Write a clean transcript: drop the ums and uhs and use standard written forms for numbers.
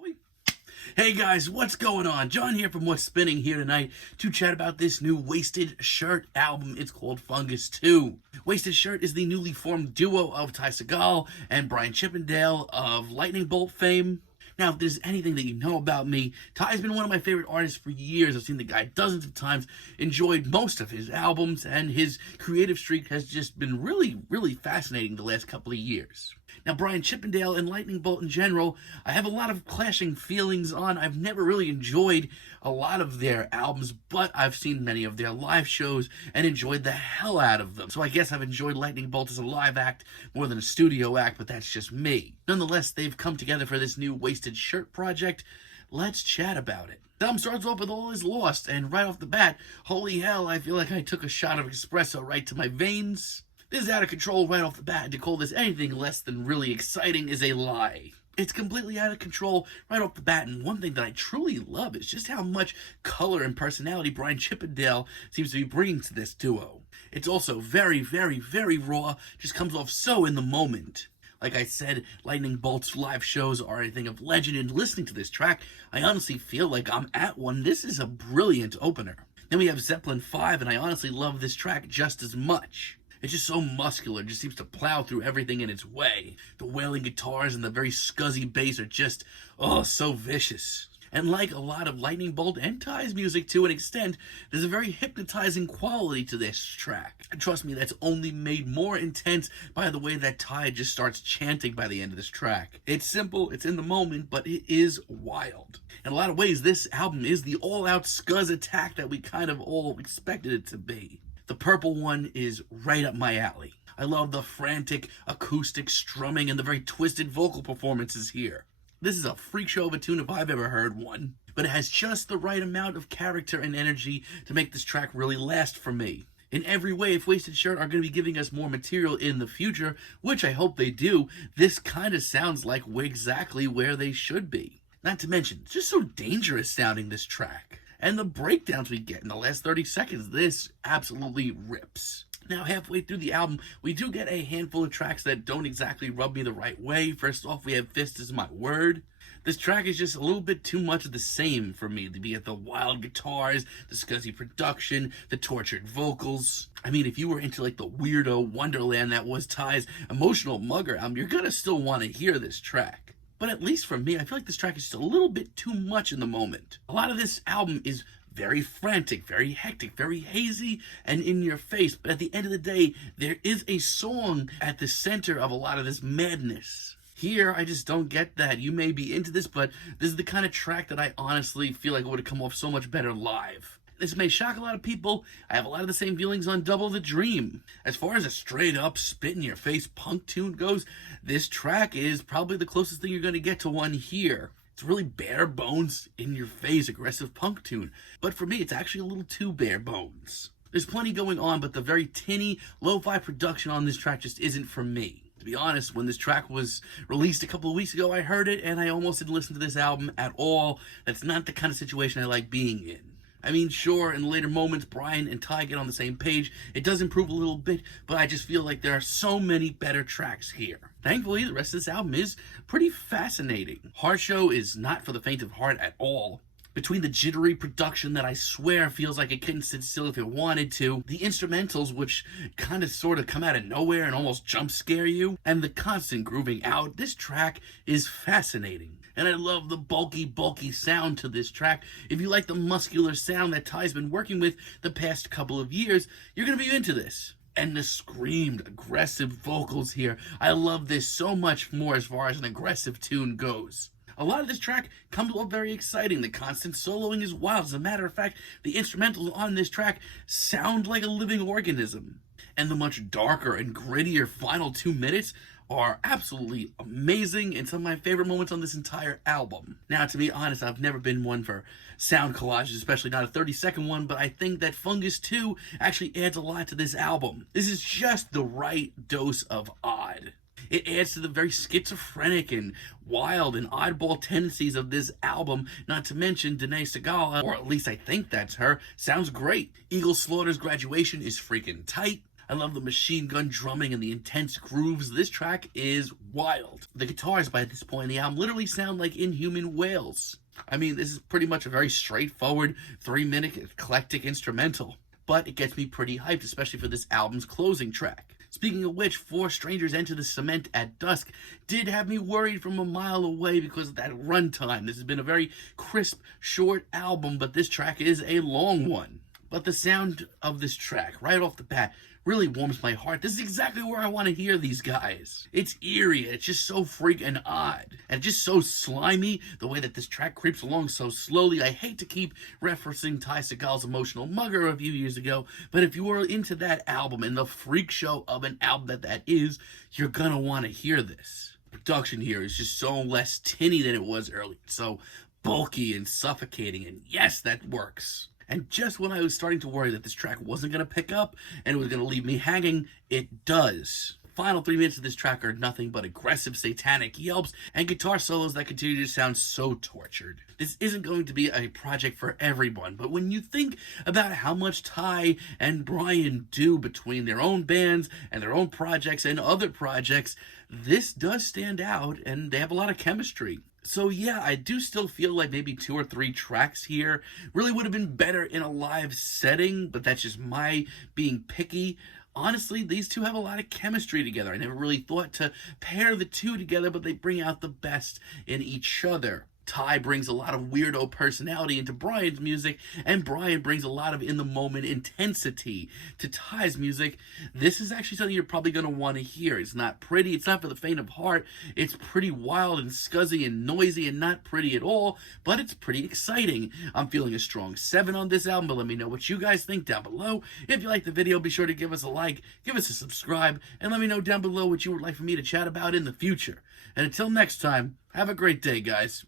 shall we? Hey guys, what's going on? John here from What's Spinning here tonight to chat about this new Wasted Shirt album. It's called Fungus 2. Wasted Shirt is the newly formed duo of Ty Segall and Brian Chippendale of Lightning Bolt fame. Now, if there's anything that you know about me, Ty's been one of my favorite artists for years. I've seen the guy dozens of times, enjoyed most of his albums, and his creative streak has just been really fascinating the last couple of years. Now, Brian Chippendale and Lightning Bolt in general, I have a lot of clashing feelings on. I've never really enjoyed a lot of their albums, but I've seen many of their live shows and enjoyed the hell out of them. So I guess I've enjoyed Lightning Bolt as a live act more than a studio act, but that's just me. Nonetheless, they've come together for this new Wasted Shirt project. Let's chat about it. The album starts off with All Is Lost, and right off the bat, holy hell, I feel like I took a shot of espresso right to my veins. This is out of control right off the bat, and to call this anything less than really exciting is a lie. It's completely out of control right off the bat, and one thing that I truly love is just how much color and personality Brian Chippendale seems to be bringing to this duo. It's also very raw, just comes off so in the moment. Like I said, Lightning Bolt's live shows are a thing of legend, and listening to this track, I honestly feel like I'm at one. This is a brilliant opener. Then we have Zeppelin 5, and I honestly love this track just as much. It's just so muscular, just seems to plow through everything in its way. The wailing guitars and the very scuzzy bass are just, so vicious. And like a lot of Lightning Bolt and Ty's music to an extent, there's a very hypnotizing quality to this track. And trust me, that's only made more intense by the way that Ty just starts chanting by the end of this track. It's simple, it's in the moment, but it is wild. In a lot of ways, this album is the all-out scuzz attack that we kind of all expected it to be. The purple one is right up my alley. I love the frantic, acoustic strumming and the very twisted vocal performances here. This is a freak show of a tune if I've ever heard one, but it has just the right amount of character and energy to make this track really last for me. In every way, if Wasted Shirt are going to be giving us more material in the future, which I hope they do, this kind of sounds like exactly where they should be. Not to mention, it's just so dangerous sounding, this track. And the breakdowns we get in the last 30 seconds, this absolutely rips. Now, halfway through the album, we do get a handful of tracks that don't exactly rub me the right way. First off, we have Fist Is My Word. This track is just a little bit too much of the same for me, to be at the wild guitars, the scuzzy production, the tortured vocals. I mean, if you were into like the weirdo wonderland that was Ty's Emotional Mugger album, you're gonna still want to hear this track. But at least for me, I feel like this track is just a little bit too much in the moment. A lot of this album is very frantic, very hectic, very hazy, and in your face. But at the end of the day, there is a song at the center of a lot of this madness. Here, I just don't get that. You may be into this, but this is the kind of track that I honestly feel like it would have come off so much better live. This may shock a lot of people. I have a lot of the same feelings on Double the Dream. As far as a straight-up, spit-in-your-face punk tune goes, this track is probably the closest thing you're going to get to one here. It's really bare bones, in-your-face, aggressive punk tune. But for me, it's actually a little too bare bones. There's plenty going on, but the very tinny, lo-fi production on this track just isn't for me. To be honest, when this track was released a couple of weeks ago, I heard it, and I almost didn't listen to this album at all. That's not the kind of situation I like being in. I mean, sure, in later moments, Brian and Ty get on the same page. It does improve a little bit, but I just feel like there are so many better tracks here. Thankfully, the rest of this album is pretty fascinating. Heart Show is not for the faint of heart at all. Between the jittery production that I swear feels like it couldn't sit still if it wanted to, the instrumentals which kind of sort of come out of nowhere and almost jump scare you, and the constant grooving out, this track is fascinating. And I love the bulky sound to this track. If you like the muscular sound that Ty's been working with the past couple of years, you're going to be into this. And the screamed, aggressive vocals here. I love this so much more as far as an aggressive tune goes. A lot of this track comes off very exciting. The constant soloing is wild. As a matter of fact, the instrumentals on this track sound like a living organism. And the much darker and grittier final 2 minutes are absolutely amazing and some of my favorite moments on this entire album. Now, to be honest, I've never been one for sound collages, especially not a 30-second one, but I think that Fungus 2 actually adds a lot to this album. This is just the right dose of odd. It adds to the very schizophrenic and wild and oddball tendencies of this album, not to mention Danae Segall, or at least I think that's her, sounds great. Eagle Slaughter's Graduation is freaking tight. I love the machine gun drumming and the intense grooves. This track is wild. The guitars by this point in the album literally sound like inhuman whales. I mean, this is pretty much a very straightforward 3-minute eclectic instrumental, but it gets me pretty hyped, especially for this album's closing track. Speaking of which, Four Strangers Enter the Cement at Dusk did have me worried from a mile away because of that runtime. This has been a very crisp, short album, but this track is a long one. But the sound of this track, right off the bat, really warms my heart. This is exactly where I want to hear these guys. It's eerie, it's just so freaking odd. And just so slimy, the way that this track creeps along so slowly. I hate to keep referencing Ty Segall's Emotional Mugger a few years ago, but if you were into that album and the freak show of an album that is, you're gonna want to hear this. Production here is just so less tinny than it was earlier. So bulky and suffocating, and yes, that works. And just when I was starting to worry that this track wasn't going to pick up and it was going to leave me hanging, it does. Final 3 minutes of this track are nothing but aggressive satanic yelps and guitar solos that continue to sound so tortured. This isn't going to be a project for everyone, but when you think about how much Ty and Brian do between their own bands and their own projects and other projects, this does stand out and they have a lot of chemistry. So yeah, I do still feel like maybe 2 or 3 tracks here really would have been better in a live setting, but that's just my being picky. Honestly, these two have a lot of chemistry together. I never really thought to pair the two together, but they bring out the best in each other. Ty brings a lot of weirdo personality into Brian's music, and Brian brings a lot of in-the-moment intensity to Ty's music. This is actually something you're probably going to want to hear. It's not pretty. It's not for the faint of heart. It's pretty wild and scuzzy and noisy and not pretty at all, but it's pretty exciting. I'm feeling a strong 7 on this album, but let me know what you guys think down below. If you like the video, be sure to give us a like, give us a subscribe, and let me know down below what you would like for me to chat about in the future. And until next time, have a great day, guys.